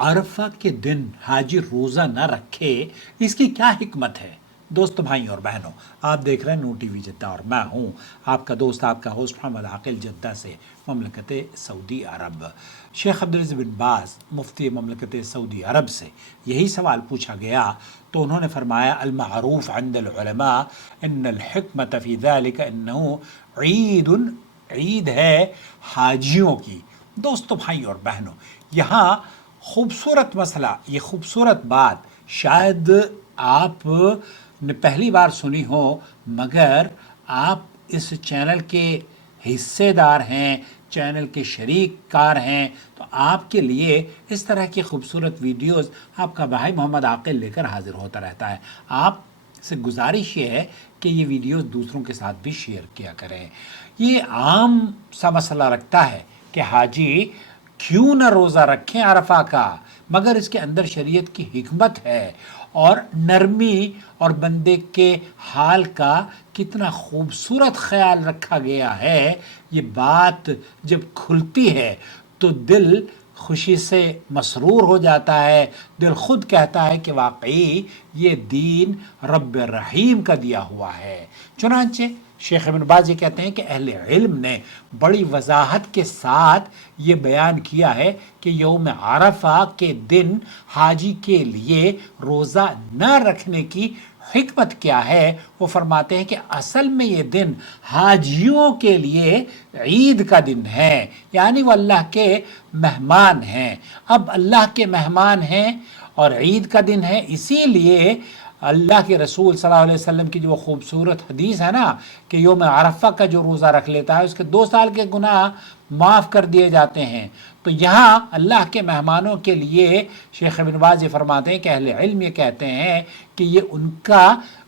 عرفہ کے دن حاجی روزہ نہ رکھے، اس کی کیا حکمت ہے؟ دوستو، بھائی اور بہنوں، آپ دیکھ رہے ہیں نو ٹی وی جدہ اور میں ہوں آپ کا دوست، آپ کا ہوسٹ محمد عاقل، جدہ سے، مملکت سعودی عرب۔ شیخ عبدالعزیز بن باز مفتی مملکت سعودی عرب سے یہی سوال پوچھا گیا تو انہوں نے فرمایا المعروف عند العلماء ان الحکمت فی ذلک انہ عید ہے حاجیوں کی۔ دوستو، بھائی اور بہنوں، یہاں خوبصورت مسئلہ، یہ خوبصورت بات شاید آپ نے پہلی بار سنی ہو، مگر آپ اس چینل کے حصے دار ہیں، چینل کے شریک کار ہیں، تو آپ کے لیے اس طرح کی خوبصورت ویڈیوز آپ کا بھائی محمد عاقل لے کر حاضر ہوتا رہتا ہے۔ آپ سے گزارش یہ ہے کہ یہ ویڈیوز دوسروں کے ساتھ بھی شیئر کیا کریں۔ یہ عام سا مسئلہ رکھتا ہے کہ حاجی کیوں نہ روزہ رکھیں عرفہ کا، مگر اس کے اندر شریعت کی حکمت ہے اور نرمی اور بندے کے حال کا کتنا خوبصورت خیال رکھا گیا ہے۔ یہ بات جب کھلتی ہے تو دل خوشی سے مسرور ہو جاتا ہے، دل خود کہتا ہے کہ واقعی یہ دین رب رحیم کا دیا ہوا ہے۔ چنانچہ شیخ ابن باز یہ کہتے ہیں کہ اہل علم نے بڑی وضاحت کے ساتھ یہ بیان کیا ہے کہ یوم عرفہ کے دن حاجی کے لیے روزہ نہ رکھنے کی حکمت کیا ہے۔ وہ فرماتے ہیں کہ اصل میں یہ دن حاجیوں کے لیے عید کا دن ہے، یعنی وہ اللہ کے مہمان ہیں۔ اب اللہ کے مہمان ہیں اور عید کا دن ہے، اسی لیے اللہ کے رسول صلی اللہ علیہ وسلم کی جو خوبصورت حدیث ہے نا کہ یوم عرفہ کا جو روزہ رکھ لیتا ہے اس کے 2 سال کے گناہ معاف کر دیے جاتے ہیں۔ تو یہاں اللہ کے مہمانوں کے لیے شیخ ابن باز یہ فرماتے ہیں کہ اہل علم یہ کہتے ہیں کہ یہ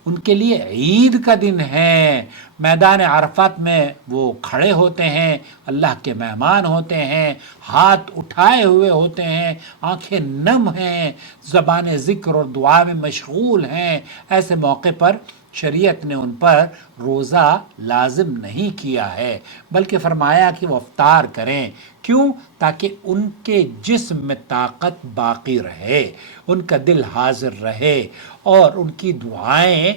ان کے لیے عید کا دن ہے۔ میدان عرفات میں وہ کھڑے ہوتے ہیں، اللہ کے مہمان ہوتے ہیں، ہاتھ اٹھائے ہوئے ہوتے ہیں، آنکھیں نم ہیں، زبان ذکر اور دعا میں مشغول ہیں۔ ایسے موقع پر شریعت نے ان پر روزہ لازم نہیں کیا ہے، بلکہ فرمایا کہ وہ افطار کریں۔ کیوں؟ تاکہ ان کے جسم میں طاقت باقی رہے، ان کا دل حاضر رہے اور ان کی دعائیں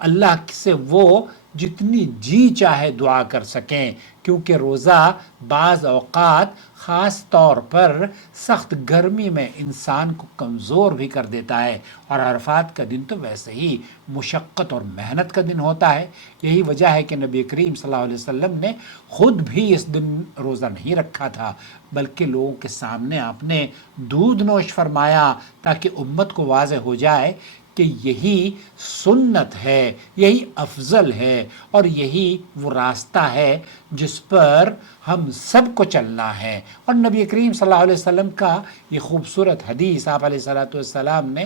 اللہ سے وہ جتنی جی چاہے دعا کر سکیں، کیونکہ روزہ بعض اوقات خاص طور پر سخت گرمی میں انسان کو کمزور بھی کر دیتا ہے، اور عرفات کا دن تو ویسے ہی مشقت اور محنت کا دن ہوتا ہے۔ یہی وجہ ہے کہ نبی کریم صلی اللہ علیہ وسلم نے خود بھی اس دن روزہ نہیں رکھا تھا، بلکہ لوگوں کے سامنے آپ نے دودھ نوش فرمایا تاکہ امت کو واضح ہو جائے کہ یہی سنت ہے، یہی افضل ہے اور یہی وہ راستہ ہے جس پر ہم سب کو چلنا ہے۔ اور نبی کریم صلی اللہ علیہ وسلم کا یہ خوبصورت حدیث آپ علیہ السلام نے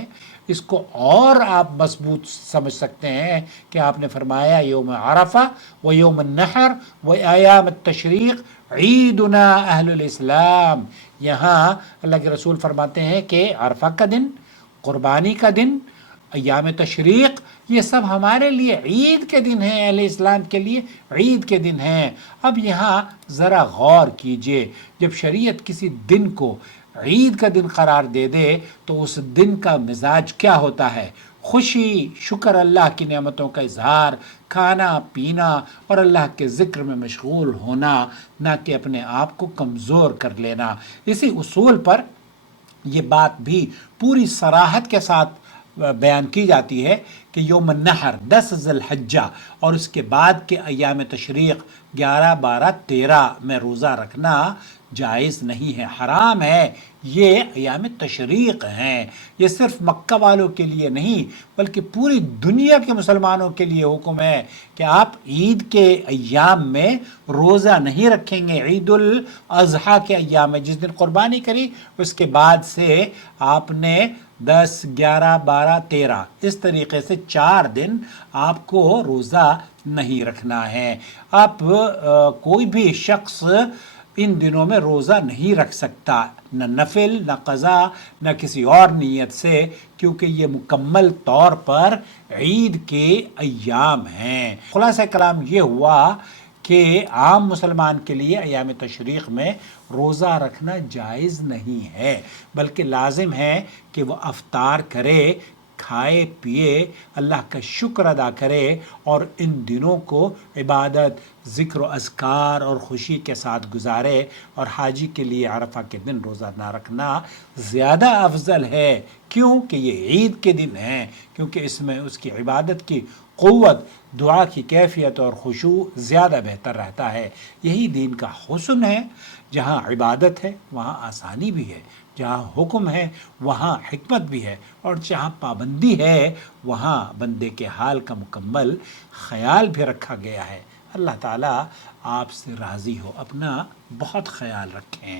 اس کو اور آپ مضبوط سمجھ سکتے ہیں کہ آپ نے فرمایا یوم عرفہ و یوم النحر و ایام التشریق عیدنا اہل الاسلام۔ یہاں اللہ کے رسول فرماتے ہیں کہ عرفہ کا دن، قربانی کا دن، ایام تشریق، یہ سب ہمارے لیے عید کے دن ہیں، اہل اسلام کے لیے عید کے دن ہیں۔ اب یہاں ذرا غور کیجئے، جب شریعت کسی دن کو عید کا دن قرار دے دے تو اس دن کا مزاج کیا ہوتا ہے؟ خوشی، شکر اللہ کی نعمتوں کا اظہار، کھانا پینا اور اللہ کے ذکر میں مشغول ہونا، نہ کہ اپنے آپ کو کمزور کر لینا۔ اسی اصول پر یہ بات بھی پوری صراحت کے ساتھ بیان کی جاتی ہے کہ یوم النحر 10 ذی الحجہ اور اس کے بعد کے ایام تشریق 11، 12، 13 میں روزہ رکھنا جائز نہیں ہے، حرام ہے۔ یہ ایام تشریق ہیں، یہ صرف مکہ والوں کے لیے نہیں بلکہ پوری دنیا کے مسلمانوں کے لیے حکم ہے کہ آپ عید کے ایام میں روزہ نہیں رکھیں گے۔ عید الاضحیٰ کے ایام میں جس دن قربانی کری اس کے بعد سے آپ نے 10، 11، 12، 13 اس طریقے سے 4 دن آپ کو روزہ نہیں رکھنا ہے۔ آپ کوئی بھی شخص ان دنوں میں روزہ نہیں رکھ سکتا، نہ نفل، نہ قضا، نہ کسی اور نیت سے، کیونکہ یہ مکمل طور پر عید کے ایام ہیں۔ خلاصہ کلام یہ ہوا کہ عام مسلمان کے لیے ایام تشریق میں روزہ رکھنا جائز نہیں ہے، بلکہ لازم ہے کہ وہ افطار کرے، کھائے پیے، اللہ کا شکر ادا کرے اور ان دنوں کو عبادت، ذکر و اذکار اور خوشی کے ساتھ گزارے۔ اور حاجی کے لیے عرفہ کے دن روزہ نہ رکھنا زیادہ افضل ہے، کیوں کہ یہ عید کے دن ہیں، کیونکہ اس میں اس کی عبادت کی قوت، دعا کی کیفیت اور خشوع زیادہ بہتر رہتا ہے۔ یہی دین کا حسن ہے، جہاں عبادت ہے وہاں آسانی بھی ہے، جہاں حکم ہے وہاں حکمت بھی ہے، اور جہاں پابندی ہے وہاں بندے کے حال کا مکمل خیال بھی رکھا گیا ہے۔ اللہ تعالیٰ آپ سے راضی ہو، اپنا بہت خیال رکھیں۔